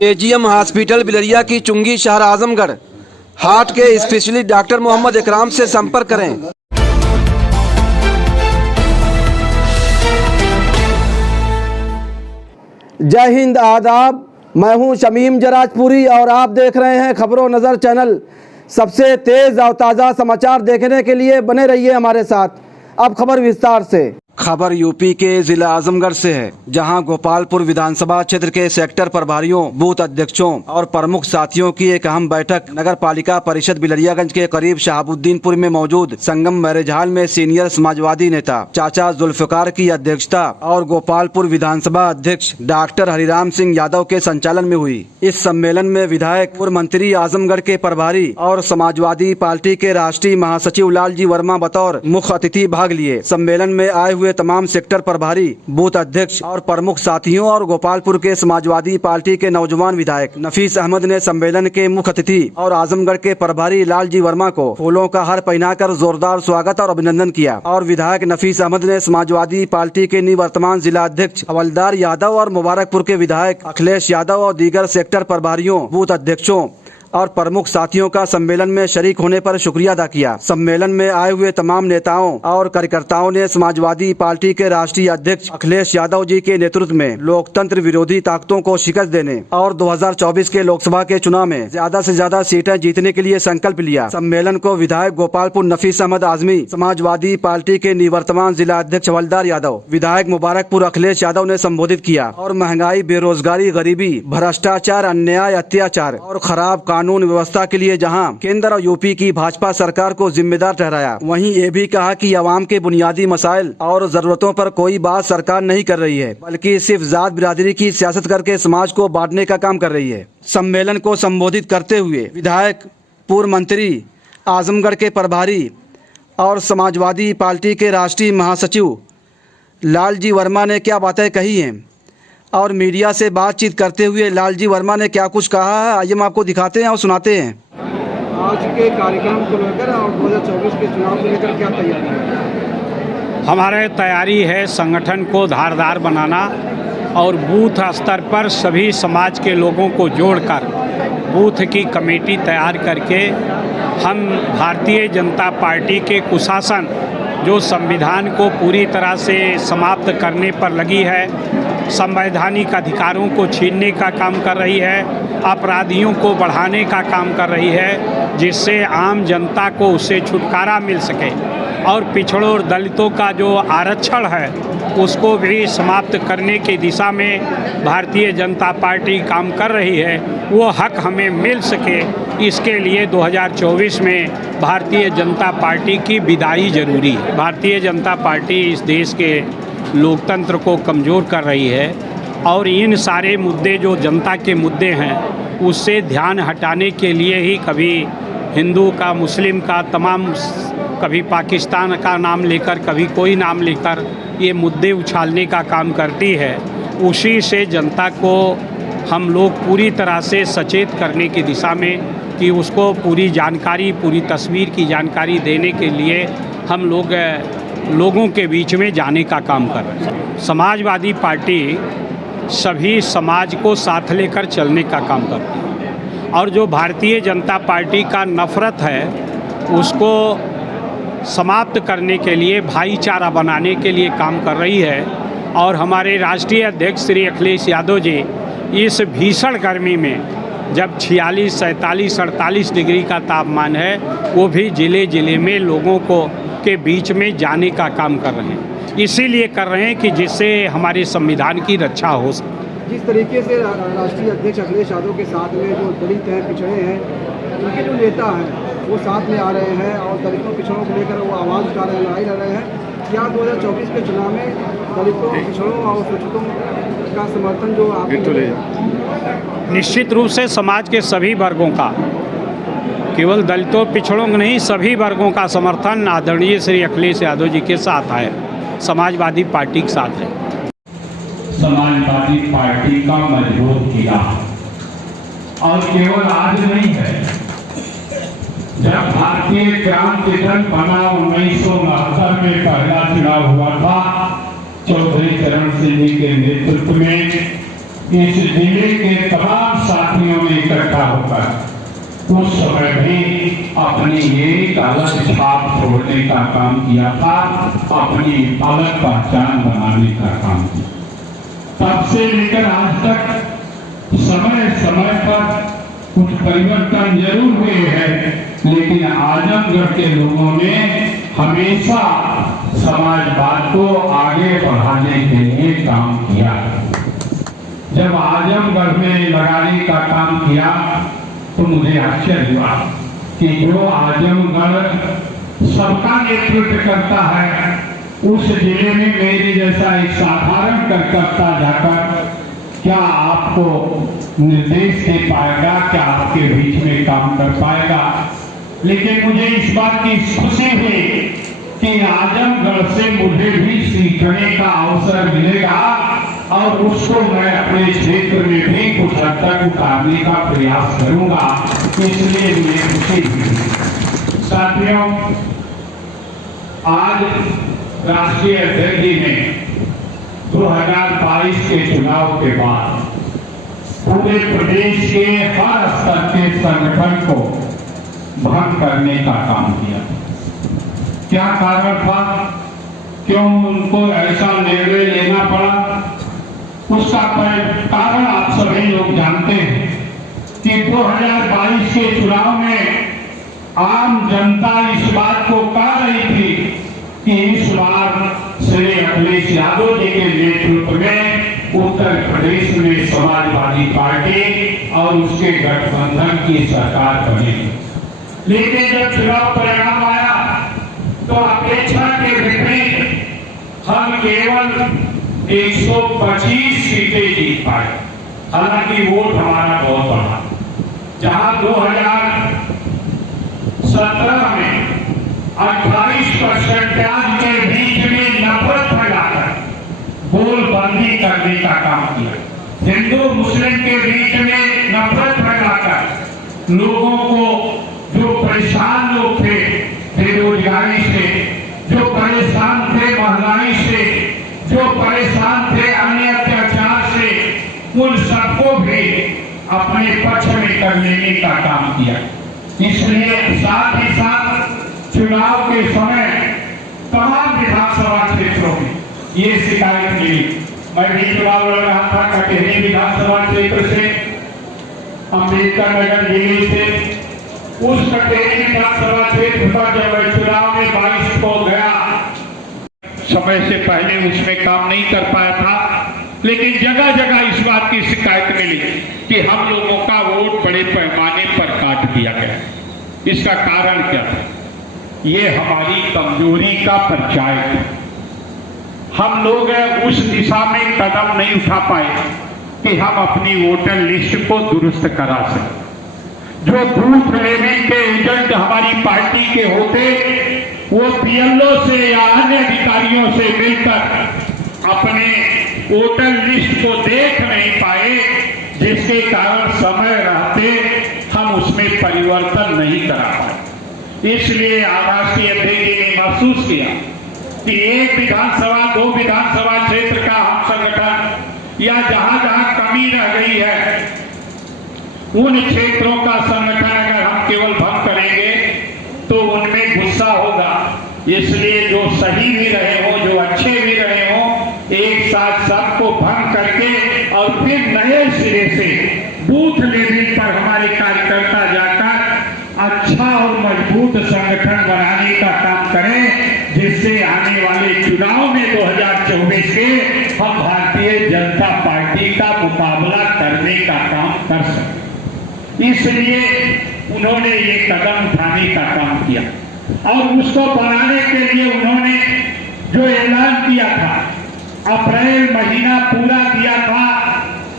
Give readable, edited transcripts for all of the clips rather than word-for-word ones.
AGM hospital Bilariya की चुंगी शहर आजमगढ़। हार्ट के स्पेशलिस्ट डॉक्टर मोहम्मद इकराम से संपर्क करें। जय हिंद, आदाब। मैं हूं शमीम जराजपुरी और आप देख रहे हैं खबरों नज़र चैनल। सबसे तेज़ और ताज़ा समाचार देखने के लिए बने रहिए हमारे साथ। अब खबर विस्तार से। खबर यूपी के जिला आजमगढ़ से है, जहां गोपालपुर विधानसभा क्षेत्र के सेक्टर प्रभारियों, बूथ अध्यक्षों और प्रमुख साथियों की एक अहम बैठक नगर पालिका परिषद बिलरियागंज के करीब शहाबुद्दीनपुर में मौजूद संगम मैरिज हॉल में सीनियर समाजवादी नेता चाचा जुल्फकार की अध्यक्षता और गोपालपुर विधानसभा अध्यक्ष डॉक्टर हरिराम सिंह यादव के संचालन में हुई। इस सम्मेलन में विधायक, पूर्व मंत्री, आजमगढ़ के प्रभारी और समाजवादी पार्टी के राष्ट्रीय महासचिव लालजी वर्मा बतौर मुख्य अतिथि भाग लिए। सम्मेलन में आए हुए तमाम सेक्टर प्रभारी, बूथ अध्यक्ष और प्रमुख साथियों और गोपालपुर के समाजवादी पार्टी के नौजवान विधायक नफीस अहमद ने सम्मेलन के मुख्य अतिथि और आजमगढ़ के प्रभारी लालजी वर्मा को फूलों का हार पहनाकर जोरदार स्वागत और अभिनंदन किया। और विधायक नफीस अहमद ने समाजवादी पार्टी के निवर्तमान जिला अध्यक्ष हवलदार यादव और मुबारकपुर के विधायक अखिलेश यादव और दीगर सेक्टर प्रभारियों, बूथ अध्यक्षों और प्रमुख साथियों का सम्मेलन में शरीक होने पर शुक्रिया अदा किया। सम्मेलन में आए हुए तमाम नेताओं और कार्यकर्ताओं ने समाजवादी पार्टी के राष्ट्रीय अध्यक्ष अखिलेश यादव जी के नेतृत्व में लोकतंत्र विरोधी ताकतों को शिकस्त देने और 2024 के लोकसभा के चुनाव में ज्यादा से ज्यादा सीटें जीतने के लिए संकल्प लिया। सम्मेलन को विधायक गोपालपुर नफीस अहमद आजमी, समाजवादी पार्टी के निवर्तमान जिला अध्यक्ष हवलदार यादव, विधायक मुबारकपुर अखिलेश यादव ने संबोधित किया और महंगाई, बेरोजगारी, गरीबी, भ्रष्टाचार, अन्याय, अत्याचार और खराब कानून व्यवस्था के लिए जहां केंद्र और यूपी की भाजपा सरकार को जिम्मेदार ठहराया, वहीं ये भी कहा कि आवाम के बुनियादी मसाइल और जरूरतों पर कोई बात सरकार नहीं कर रही है, बल्कि सिर्फ जात बिरादरी की सियासत करके समाज को बांटने का काम कर रही है। सम्मेलन को संबोधित करते हुए विधायक, पूर्व मंत्री, आजमगढ़ के प्रभारी और समाजवादी पार्टी के राष्ट्रीय महासचिव लालजी वर्मा ने क्या बातें कही हैं और मीडिया से बातचीत करते हुए लालजी वर्मा ने क्या कुछ कहा है, आइए हम आपको दिखाते हैं और सुनाते हैं। आज के कार्यक्रम को लेकर और 2024 के चुनाव को लेकर क्या तैयारी है? हमारे तैयारी है संगठन को धारदार बनाना और बूथ स्तर पर सभी समाज के लोगों को जोड़कर बूथ की कमेटी तैयार करके हम भारतीय जनता पार्टी के कुशासन, जो संविधान को पूरी तरह से समाप्त करने पर लगी है, संवैधानिक अधिकारों को छीनने का काम कर रही है, अपराधियों को बढ़ाने का काम कर रही है, जिससे आम जनता को उससे छुटकारा मिल सके और पिछड़ों और दलितों का जो आरक्षण है उसको भी समाप्त करने की दिशा में भारतीय जनता पार्टी काम कर रही है। वो हक हमें मिल सके, इसके लिए 2024 में भारतीय जनता पार्टी की विदाई जरूरी है। भारतीय जनता पार्टी इस देश के लोकतंत्र को कमज़ोर कर रही है और इन सारे मुद्दे जो जनता के मुद्दे हैं उससे ध्यान हटाने के लिए ही कभी हिंदू का, मुस्लिम का, तमाम, कभी पाकिस्तान का नाम लेकर, कभी कोई नाम लेकर ये मुद्दे उछालने का काम करती है। उसी से जनता को हम लोग पूरी तरह से सचेत करने की दिशा में कि उसको पूरी जानकारी, पूरी तस्वीर की जानकारी देने के लिए हम लोगों के बीच में जाने का काम कर रहे हैं। समाजवादी पार्टी सभी समाज को साथ लेकर चलने का काम करती है और जो भारतीय जनता पार्टी का नफ़रत है उसको समाप्त करने के लिए, भाईचारा बनाने के लिए काम कर रही है। और हमारे राष्ट्रीय अध्यक्ष श्री अखिलेश यादव जी इस भीषण गर्मी में, जब 46, 47, 48 डिग्री का तापमान है, वो भी ज़िले ज़िले में लोगों को के बीच में जाने का काम कर रहे हैं। इसीलिए कर रहे हैं कि जिससे हमारे संविधान की रक्षा हो सके। जिस तरीके से राष्ट्रीय अध्यक्ष अखिलेश यादव के साथ में जो दलित हैं, पिछड़े हैं, उनके जो नेता हैं वो साथ में आ रहे हैं और दलितों, पिछड़ों को लेकर वो आवाज़ उठा रहे हैं, लड़ाई लड़ रहे हैं। क्या 2024 के चुनाव में दलितों, पिछड़ों और शोषितों का समर्थन जो आप? निश्चित रूप से समाज के सभी वर्गों का, केवल दलितों, पिछड़ों नहीं, सभी वर्गों का समर्थन आदरणीय श्री अखिलेश यादव जी के साथ है, समाजवादी पार्टी के साथ है। समाजवादी पार्टी का मजबूत किला और केवल आज नहीं है। जब भारतीय क्रांति दल बना 1969 में पहला चुनाव हुआ था, चौधरी चरण सिंह जी के नेतृत्व में इस जिले के तमाम उस समय भी अपनी एक अलग छाप छोड़ने का काम किया था, अपनी अलग पहचान बनाने का काम किया। तब से लेकर आज तक समय समय पर कुछ परिवर्तन जरूर हुए हैं, लेकिन आजमगढ़ के लोगों ने हमेशा समाजवाद को आगे बढ़ाने के लिए काम किया। जब आजमगढ़ में लगाने का काम किया तो मुझे आश्चर्य हुआ कि जो आजमगढ़ सबका नेतृत्व करता है, उस जिले में मेरे जैसा एक साधारण कार्यकर्ता जाकर क्या आपको निर्देश दे पाएगा, क्या आपके बीच में काम कर पाएगा। लेकिन मुझे इस बात की खुशी हुई कि आजमगढ़ से मुझे भी सीखने का अवसर मिलेगा और उसको मैं अपने क्षेत्र में भी कुछ हद तक उतारने का प्रयास करूंगा, इसलिए मुझे खुशी हुई। साथियों, आज राष्ट्रीय अध्यक्ष जी ने 2022 के चुनाव के बाद पूरे प्रदेश के हर स्तर के संगठन को भंग करने का काम किया। क्या कारण था, क्यों उनको ऐसा निर्णय लेना पड़ा? उसका कारण आप सभी लोग जानते हैं कि 2022 के चुनाव में आम जनता इस बात को कह रही थी कि इस बार श्री अखिलेश यादव जी के नेतृत्व में उत्तर प्रदेश में समाजवादी पार्टी और उसके गठबंधन की सरकार बनेगी। लेकिन जब चुनाव परिणाम आया तो अपेक्षा के विपरीत हम केवल 125 सीटें जीत पाए। हालांकि वोट हमारा बहुत बढ़ा। जहां 2017 में 28% के बीच में नफरत फैलाकर बोलबंदी करने का काम किया, हिंदू मुस्लिम के बीच में नफरत फैलाकर लोगों को, जो परेशान लोग थे बेरोजगारी से, जो परेशान थे महंगाई से, जो परेशान थे अन्य अत्याचार से, उन सबको भी अपने पक्ष में कर लेने का काम किया। इसलिए साथ ही साथ चुनाव के समय तमाम विधानसभा क्षेत्रों में ये शिकायत मिली। मैं भी चुनाव लड़ रहा था कटेहरी विधानसभा क्षेत्र से, अम्बेडकर नगर दिल्ली से। उस कटेहरी विधानसभा क्षेत्र पर जब मैं चुनाव में 22 को गया, समय से पहले उसमें काम नहीं कर पाया था, लेकिन जगह जगह इस बात की शिकायत मिली कि हम लोगों का वोट बड़े पैमाने पर काट दिया गया। इसका कारण क्या था? ये हमारी कमजोरी का परिचायक है। हम लोग उस दिशा में कदम नहीं उठा पाए कि हम अपनी वोटर लिस्ट को दुरुस्त करा सकें। जो बूथ लेवल के एजेंट हमारी पार्टी के होते, वो पीएलओ से या अन्य अधिकारियों से मिलकर अपने वोटर लिस्ट को देख नहीं पाए, जिसके कारण समय रहते हम उसमें परिवर्तन नहीं करा पाए। इसलिए राष्ट्रीय अध्यक्ष जी ने महसूस किया कि एक विधानसभा, 2 विधानसभा क्षेत्र का हम संगठन या जहां जहां कमी रह गई है, उन क्षेत्रों का संगठन अगर हम केवल भंग करेंगे तो उनमें गुस्सा होगा। इसलिए जो सही भी रहे हो, जो अच्छे भी रहे हो, एक साथ सबको भंग करके और फिर नए सिरे से बूथ लेवल पर हमारे कार्यकर्ता जाकर अच्छा और मजबूत संगठन बनाने का काम करें, जिससे आने वाले चुनाव में 2024 के हम भारतीय जनता पार्टी का मुकाबला करने का काम कर सकें। इसलिए उन्होंने ये कदम उठाने का काम किया और उसको बनाने के लिए उन्होंने जो ऐलान किया था, अप्रैल महीना पूरा दिया था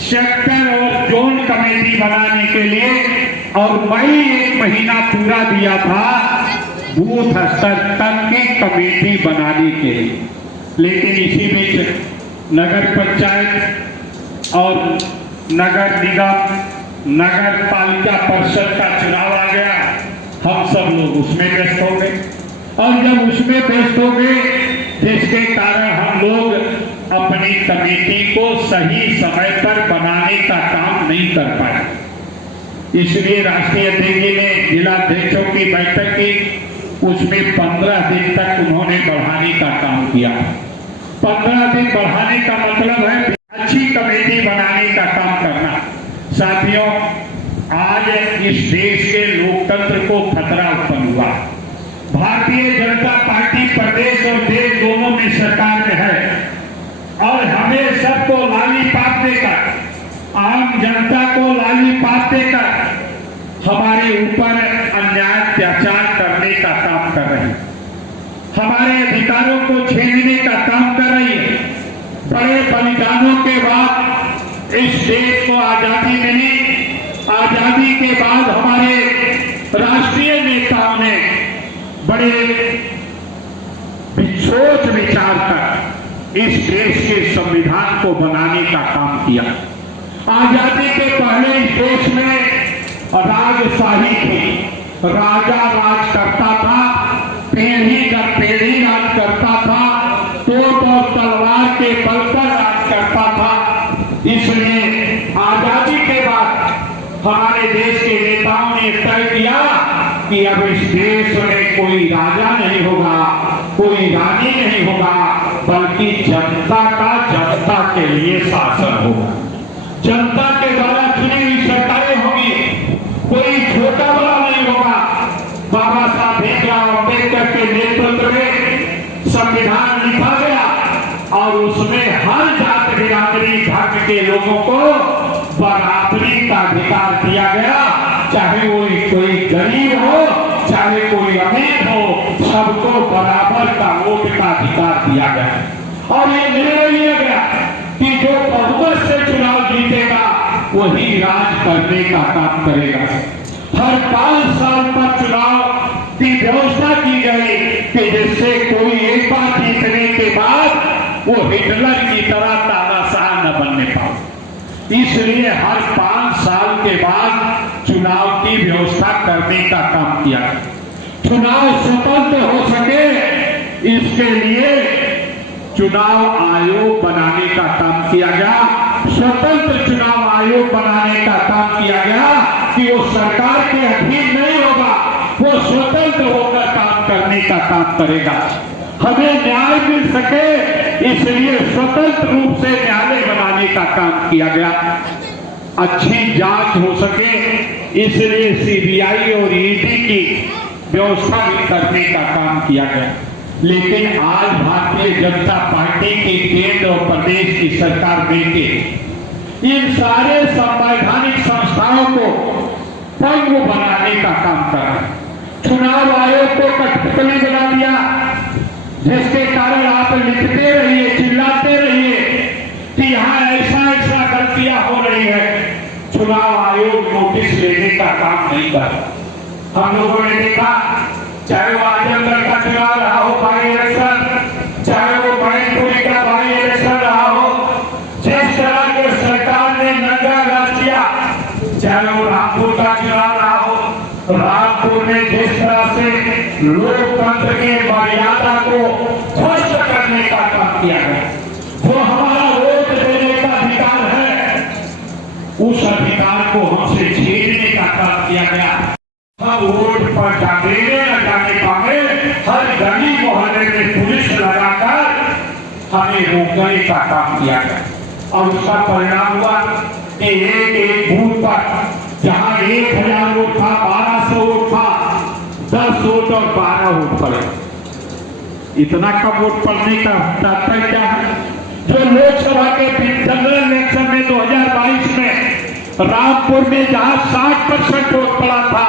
सेक्टर और जोन कमेटी बनाने के लिए, और मई 1 महीना पूरा दिया था बूथ स्तर तक की कमेटी बनाने के लिए। लेकिन इसी बीच नगर पंचायत और नगर निगम, नगर पालिका परिषद का चुनाव आ गया। हम सब लोग उसमें व्यस्त हो गए, और जब उसमें व्यस्त हो गए, जिसके कारण हम लोग अपनी कमेटी को सही समय पर बनाने का काम नहीं कर पाए। इसलिए राष्ट्रीय अध्यक्ष जी ने जिला अध्यक्षों की बैठक की, उसमें 15 दिन तक उन्होंने बढ़ाने का काम किया। 15 दिन बढ़ाने का मतलब है अच्छी कमेटी बनाने का काम करना। साथियों, आज इस देश के लोकतंत्र को खतरा उत्पन्न हुआ। भारतीय जनता पार्टी प्रदेश और देश दोनों में सरकार में है और हमें सबको लालीपाप देकर, आम जनता को लालीपाप देकर हमारे ऊपर अन्याय अत्याचार करने का काम कर रही है, हमारे अधिकारों को छीनने का काम कर रही है। बड़े बलिदानों के बाद इस देश को आजादी मिली। आजादी के बाद हमारे राष्ट्रीय नेताओं ने बड़े सोच विचार कर इस देश के संविधान को बनाने का काम किया। आजादी के पहले इस देश में राजशाही थी, राजा राज करता था, पीढ़ी दर पीढ़ी राज करता था, तोप और तलवार के बल पर राज करता था। इसलिए आजादी के बाद हमारे देश के नेताओं ने तय किया कि अब इस देश में कोई राजा नहीं होगा, कोई रानी नहीं होगा, बल्कि जनता का जनता के लिए शासन होगा। जनता के द्वारा चुनी हुई सरकारें होगी, कोई छोटा बड़ा नहीं होगा। बाबा साहब भीमराव अम्बेडकर के नेतृत्व में संविधान लिखा गया और उसमें हर जात बिरादरी धर्म के लोगों को बराबरी का अधिकार दिया गया, चाहे वो कोई गरीब हो चाहे कोई अमीर हो, सबको बराबर का वोट का अधिकार दिया गया। और ये निर्णय लिया गया कि जो बहुमत से चुनाव जीतेगा वही राज करने का काम करेगा। हर 5 साल पर चुनाव की व्यवस्था की गई कि जिससे कोई एक बार जीतने के बाद वो हिटलर की तरह तानाशाह न बनने पाए। इसलिए हर 5 साल के बाद चुनाव की व्यवस्था करने का काम किया। चुनाव स्वतंत्र हो सके इसके लिए चुनाव आयोग बनाने का काम किया गया। स्वतंत्र चुनाव आयोग बनाने का काम किया गया कि वो सरकार के अधीन नहीं होगा, वो स्वतंत्र होकर काम करने का काम करेगा। हमें न्याय मिल सके इसलिए स्वतंत्र रूप से न्यायालय बनाने का काम किया गया। अच्छी जांच हो सके इसलिए सीबीआई और ईडी की व्यवस्था भी करने का काम किया गया। लेकिन आज भारतीय जनता पार्टी की केंद्र और प्रदेश की सरकार मिलकर इन सारे संवैधानिक संस्थाओं को पंग बनाने का काम कर रहा है। चुनाव आयोग को कठपुतली बना दिया, जिसके कारण आप लिखते रहिए, चिल्लाते रहिए कि यहाँ ऐसा ऐसा गलतियां हो रही है। चुनाव आयोग नोटिस लेने का काम नहीं कर। हम लोगों ने देखा, चाहे वो आजमगढ़ का चुनाव रहा हो बाई इलेक्शन, चाहे वो मैनपुरी का बाई इलेक्शन रहा हो, जिस तरह के सरकार ने नंगा राज किया, चाहे वो रामपुर का चुनाव रहा हो, रामपुर में जिस तरह से लोकतंत्र की मर्यादा को ध्वस्त करने का काम किया गया। वो हमारा वोट देने का अधिकार है, उस अधिकार को हमसे छीनने का काम किया गया। हम वोट पर जाने न जाने पाए, हर गली मोहल्ले में पुलिस लगाकर हमें रोकने का काम किया गया। और उसका परिणाम हुआ कि एक बूथ पर जहां 1000 वोट था, 1200 वोट था, 10 वोट और 12 वोट पड़े। इतना कम वोट पड़ने का तात्पर्य क्या है? जो लोकसभा के जनरल इलेक्शन में 2022 में रामपुर में जहां 60% वोट पड़ा था,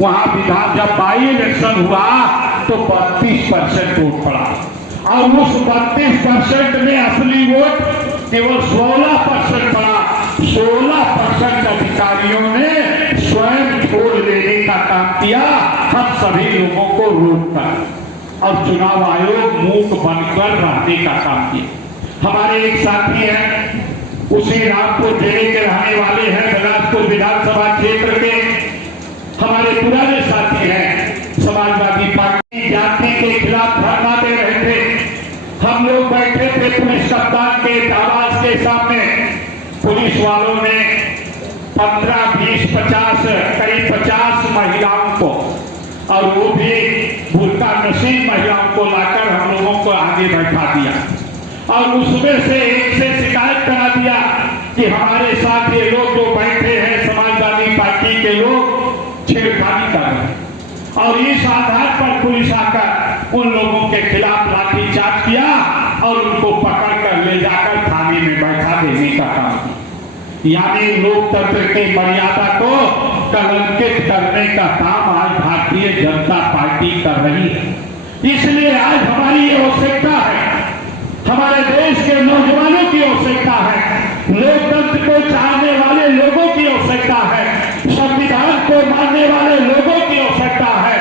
वहां विधान जब बाई इलेक्शन हुआ तो 32% वोट पड़ा और उस 32% में असली वोट केवल 16% पड़ा। 16% अधिकारियों ने स्वयं छोड़ देने का काम किया, हम सभी लोगों को रोककर, और चुनाव आयोग मूक बनकर रहने का काम किया। हमारे एक साथी हैं, उसी रामपुर जिले के रहने वाले हैं, बिलासपुर विधानसभा क्षेत्र के हमारे पुराने साथी हैं, समाजवादी पार्टी जाति के खिलाफ धरना दे रहे थे। हम लोग बैठे थे पुलिस कप्तान के आवास के सामने, पुलिस वालों ने 15 करीब 50 महिलाओं को, और वो भी बुर्का नशीब महिलाओं को लाकर हम लोगों को आगे बैठा दिया, और उसमें से एक से शिकायत करा दिया कि हमारे साथ ये लोग जो बैठे हैं समाजवादी पार्टी के लोग छेड़खानी कर रहे हैं, और इस आधार पर पुलिस आकर उन लोगों के खिलाफ लाठीचार्ज किया और उनको पकड़कर ले जाकर थाने में बैठा देने का काम किया। यानी लोकतंत्र की मर्यादा को कलंकित करने का काम आज भारतीय जनता पार्टी कर रही है। इसलिए आज हमारी ये आवश्यकता है, हमारे देश के नौजवानों की आवश्यकता है, लोकतंत्र को चाहने वाले लोगों की आवश्यकता है, संविधान को मानने वाले लोगों की आवश्यकता है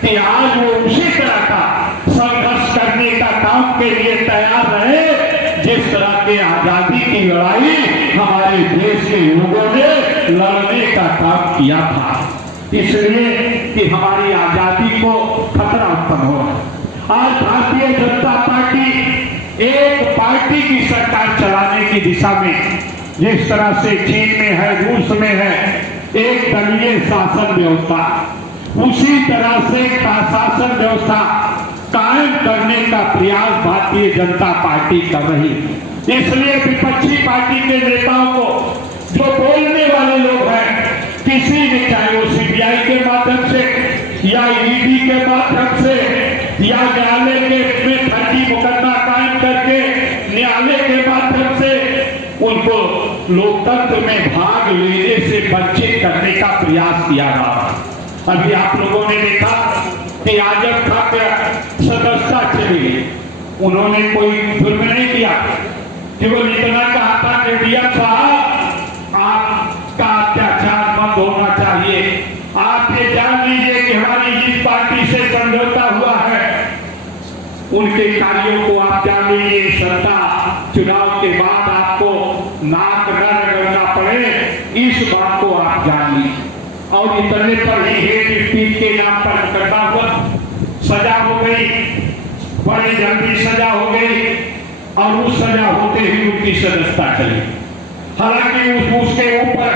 कि आज वो उसी तरह का संघर्ष करने का काम के लिए तैयार रहे जिस तरह के आजादी की लड़ाई हमारे देश के लोगों ने लड़ने का काम किया था। इसलिए कि हमारी आजादी को खतरा उत्पन्न हो रहा। आज भारतीय जनता पार्टी एक पार्टी की सरकार चलाने की दिशा में, जिस तरह से चीन में है, रूस में है, एक दलीय शासन व्यवस्था, उसी तरह से शासन व्यवस्था कायम करने का प्रयास भारतीय जनता पार्टी कर रही है। इसलिए विपक्षी पार्टी के नेताओं को, जो बोलने वाले लोग हैं, किसी भी, चाहे वो सीबीआई के माध्यम से या ईडी के माध्यम से या न्यायालय के में फर्जी मुकदमा कायम करके न्यायालय के माध्यम से उनको लोकतंत्र में भाग लेने से वंचित करने का प्रयास किया जा रहा है। अभी आप लोगों ने देखा कि आजम खां के सदस्यता चली गई, उन्होंने कोई जुर्म नहीं किया, केवल इतना कहा था कि डिया साहब आपका अत्याचार बंद होना चाहिए, आप ये जान लीजिए कि हमारी जिस पार्टी से समझौता हुआ है उनके कार्यों को आप जान लीजिए, सत्ता चुनाव के बाद आपको नाक न रगड़ना पड़े, इस बात को आप जान लीजिए। और इतने पर ही हेट स्पीच के नाम पर मुकदमा हुआ, सजा हो गई, बड़ी जल्दी सजा हो गई, और उस सजा होते ही उनकी सदस्यता चली। हालांकि उसके ऊपर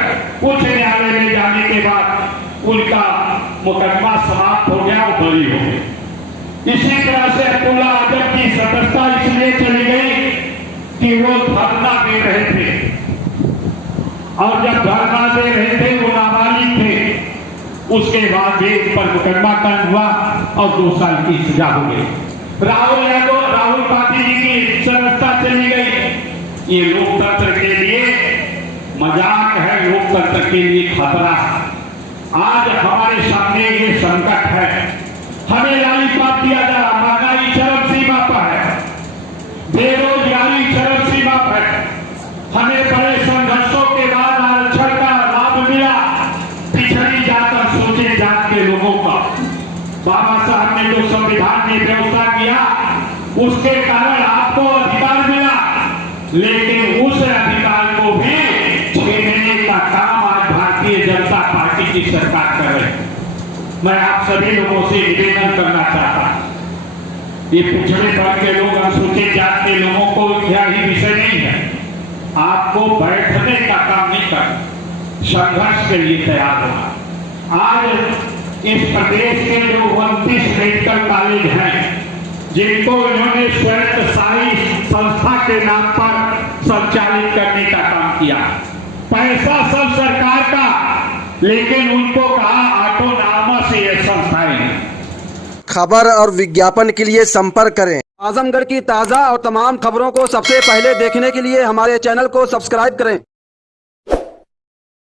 उच्च न्यायालय में जाने के बाद उनका मुकदमा समाप्त हो गया, वो बरी हो गई। इसी तरह से अब्दुल्ला आजम की सदस्यता इसलिए चली गई कि वो धरना दे रहे थे, और जब धरना दे रहे थे वो नाबालिग थे, उसके बाद भी उस पर मुकदमा कायम हुआ और 2 साल की सजा हो गई। राहुल गांधी जी की सदस्यता चली गई। ये लोकतंत्र के लिए मजाक है, लोकतंत्र के लिए खतरा है। आज हमारे सामने ये संकट है, हमें लॉलीपॉप दिया जा रहा, महंगाई चरम सीमा पर है, बेरोजगारी चरम सीमा पर है, हमें बड़े संघर्षों के बाद आरक्षण का लाभ मिला, पिछड़ी जात और सोचे जात के लोगों का। बाबा साहब ने जो संविधान की व्यवस्था किया उसके कारण आपको अधिकार मिला, लेकिन उस अधिकार को भी छीनने का काम आज भारतीय जनता पार्टी की सरकार कर रही है। मैं आप सभी लोगों से निवेदन करना चाहता हूं, ये पिछड़े वर्ग के लोग, अनुसूचित जात के लोगों को क्या ही विषय नहीं है, आपको बैठने का काम नहीं करना, संघर्ष के लिए तैयार होना। आज इस प्रदेश के जो 29 मेडिकल कॉलेज हैं, जिनको इन्होंने स्वायत्तशाही संस्था के नाम पर संचालित करने का काम किया, पैसा सब सरकार का, लेकिन उनको कहा ऑटोनॉमस ये संस्थाएं हैं। खबर और विज्ञापन के लिए संपर्क करें। आजमगढ़ की ताज़ा और तमाम खबरों को सबसे पहले देखने के लिए हमारे चैनल को सब्सक्राइब करें।